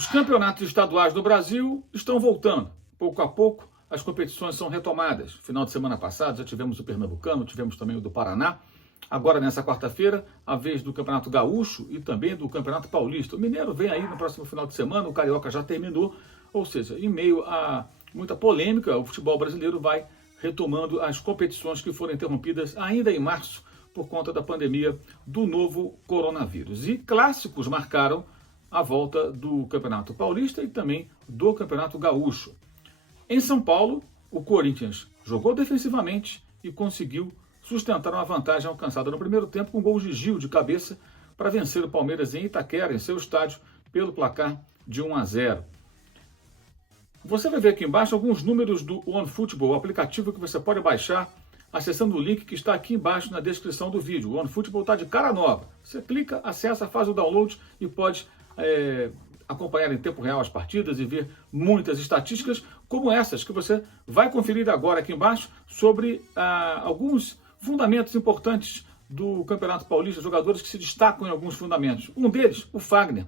Os campeonatos estaduais do Brasil estão voltando. Pouco a pouco, as competições são retomadas. Final de semana passado já tivemos o Pernambucano, tivemos também o do Paraná. Agora, nessa quarta-feira, a vez do Campeonato Gaúcho e também do Campeonato Paulista. O Mineiro vem aí no próximo final de semana, o Carioca já terminou. Ou seja, em meio a muita polêmica, o futebol brasileiro vai retomando as competições que foram interrompidas ainda em março por conta da pandemia do novo coronavírus. E clássicos marcaram a volta do Campeonato Paulista e também do Campeonato Gaúcho. Em São Paulo, o Corinthians jogou defensivamente e conseguiu sustentar uma vantagem alcançada no primeiro tempo com gols de Gil de cabeça para vencer o Palmeiras em Itaquera, em seu estádio, pelo placar de 1-0. Você vai ver aqui embaixo alguns números do OneFootball, o aplicativo que você pode baixar acessando o link que está aqui embaixo na descrição do vídeo. O OneFootball está de cara nova. Você clica, acessa, faz o download e pode acompanhar em tempo real as partidas e ver muitas estatísticas como essas que você vai conferir agora aqui embaixo sobre alguns fundamentos importantes do Campeonato Paulista, jogadores que se destacam em alguns fundamentos. Um deles, o Fagner.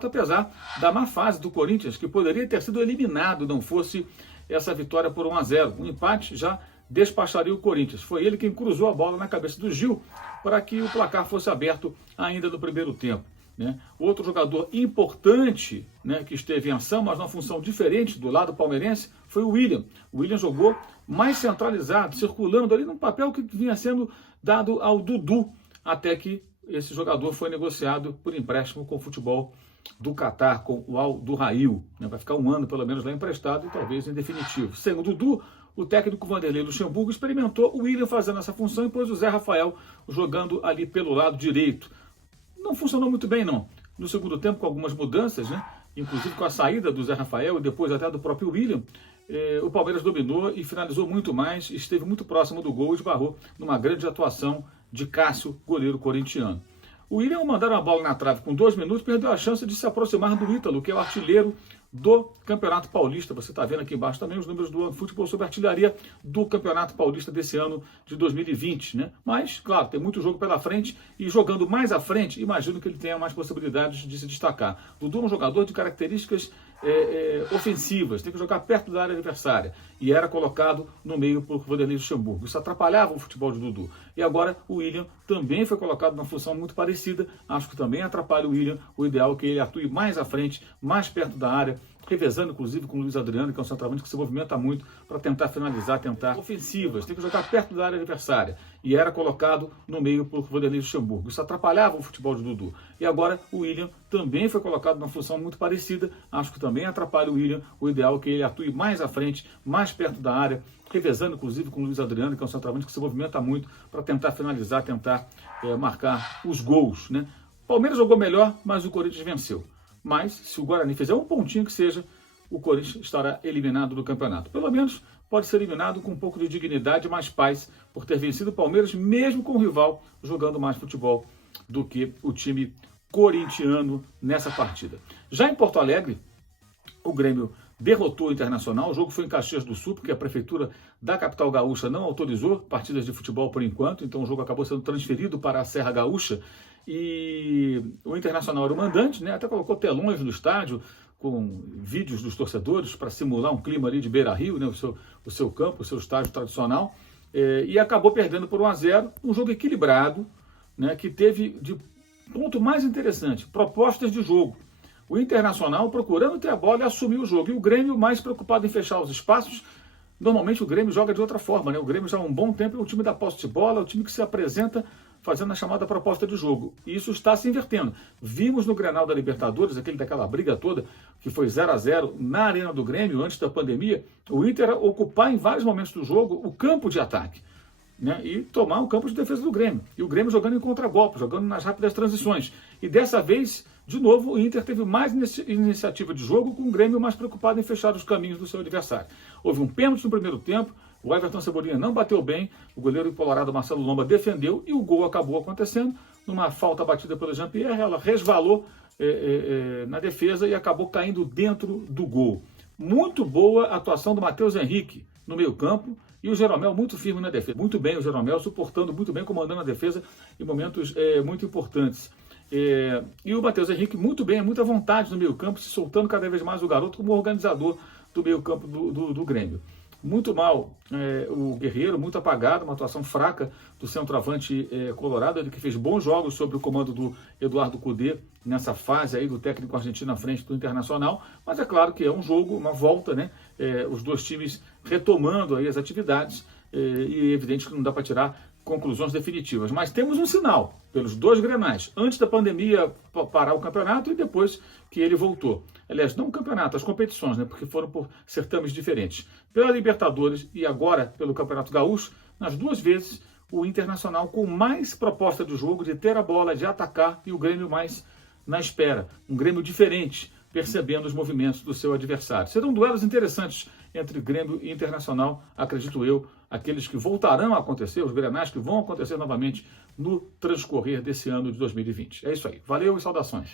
Apesar da má fase do Corinthians, que poderia ter sido eliminado não fosse essa vitória por 1-0. Um empate já despacharia o Corinthians. Foi ele quem cruzou a bola na cabeça do Gil para que o placar fosse aberto ainda no primeiro tempo. Outro jogador importante, que esteve em ação, mas numa função diferente do lado palmeirense, foi o William. O William jogou mais centralizado, circulando ali num papel que vinha sendo dado ao Dudu, até que esse jogador foi negociado por empréstimo com o futebol do Catar, com o Al Duhail. Vai ficar um ano pelo menos lá emprestado e talvez em definitivo. Sem o Dudu, o técnico Vanderlei Luxemburgo experimentou o William fazendo essa função e pôs o Zé Rafael jogando ali pelo lado direito. Não funcionou muito bem, não. No segundo tempo, com algumas mudanças, inclusive com a saída do Zé Rafael e depois até do próprio William, o Palmeiras dominou e finalizou muito mais, esteve muito próximo do gol e esbarrou numa grande atuação de Cássio, goleiro corintiano. O William, mandaram a bola na trave com 2 minutos, perdeu a chance de se aproximar do Ítalo, que é o artilheiro do Campeonato Paulista. Você está vendo aqui embaixo também os números do OneFootball sobre a artilharia do Campeonato Paulista desse ano de 2020. Mas, claro, tem muito jogo pela frente e jogando mais à frente, imagino que ele tenha mais possibilidades de se destacar. Dudu é um jogador de características ofensivas, tem que jogar perto da área adversária. E era colocado no meio por Vanderlei Luxemburgo. Isso atrapalhava o futebol de Dudu. E agora o William também foi colocado numa função muito parecida. Acho que também atrapalha o William. O ideal é que ele atue mais à frente, mais perto da área, revezando inclusive com o Luiz Adriano, que é um centroavante que se movimenta muito para tentar finalizar, tentar ofensivas. Tem que jogar perto da área adversária. E era colocado no meio por Vanderlei Luxemburgo. Isso atrapalhava o futebol de Dudu. E agora o William também foi colocado numa função muito parecida. Acho que também atrapalha o William. O ideal é que ele atue mais à frente, mais perto da área, revezando inclusive com o Luiz Adriano, que é um centroavante que se movimenta muito para tentar finalizar, tentar marcar os gols. O Palmeiras jogou melhor, mas o Corinthians venceu. Mas, se o Guarani fizer um pontinho que seja, o Corinthians estará eliminado do campeonato. Pelo menos pode ser eliminado com um pouco de dignidade e mais paz por ter vencido o Palmeiras, mesmo com o rival jogando mais futebol do que o time corintiano nessa partida. Já em Porto Alegre, o Grêmio derrotou o Internacional. O jogo foi em Caxias do Sul, porque a prefeitura da capital gaúcha não autorizou partidas de futebol por enquanto, então o jogo acabou sendo transferido para a Serra Gaúcha. E o Internacional era o mandante, até colocou telões no estádio com vídeos dos torcedores para simular um clima ali de Beira-Rio, o seu campo, o seu estádio tradicional, e acabou perdendo por 1-0, um jogo equilibrado, que teve de ponto mais interessante, propostas de jogo. O Internacional procurando ter a bola e assumir o jogo, e o Grêmio mais preocupado em fechar os espaços. Normalmente o Grêmio joga de outra forma, O Grêmio já há um bom tempo é o time da posse de bola, é o time que se apresenta fazendo a chamada proposta de jogo. E isso está se invertendo. Vimos no Grenal da Libertadores, daquela briga toda, que foi 0-0 na Arena do Grêmio, antes da pandemia, o Inter ocupar em vários momentos do jogo o campo de ataque. E tomar o campo de defesa do Grêmio. E o Grêmio jogando em contragolpe, jogando nas rápidas transições. E dessa vez, de novo, o Inter teve mais iniciativa de jogo, com o Grêmio mais preocupado em fechar os caminhos do seu adversário. Houve um pênalti no primeiro tempo, O Everton Cebolinha não bateu bem, o goleiro colorado Marcelo Lomba defendeu e o gol acabou acontecendo numa falta batida pelo Jean-Pierre. Ela resvalou na defesa e acabou caindo dentro do gol. Muito boa atuação do Matheus Henrique no meio-campo e o Jeromel muito firme na defesa. Muito bem o Jeromel, suportando muito bem, comandando a defesa em momentos muito importantes. E o Matheus Henrique muito bem, muita vontade no meio-campo, se soltando cada vez mais o garoto como organizador do meio-campo do Grêmio. Muito mal o Guerreiro, muito apagado, uma atuação fraca do centroavante colorado, ele que fez bons jogos sob o comando do Eduardo Cudê nessa fase aí do técnico argentino à frente do Internacional, mas é claro que é um jogo, uma volta, né? Os dois times retomando aí as atividades e é evidente que não dá para tirar conclusões definitivas, mas temos um sinal pelos dois Grenais, antes da pandemia parar o campeonato e depois que ele voltou. Aliás, não o campeonato, as competições, né, porque foram por certames diferentes. Pela Libertadores e agora pelo Campeonato Gaúcho, nas duas vezes o Internacional com mais proposta de jogo, de ter a bola, de atacar, e o Grêmio mais na espera. Um Grêmio diferente, percebendo os movimentos do seu adversário. Serão duelos interessantes entre Grêmio e Internacional, acredito eu, aqueles que voltarão a acontecer, os Grenais que vão acontecer novamente no transcorrer desse ano de 2020. É isso aí. Valeu e saudações.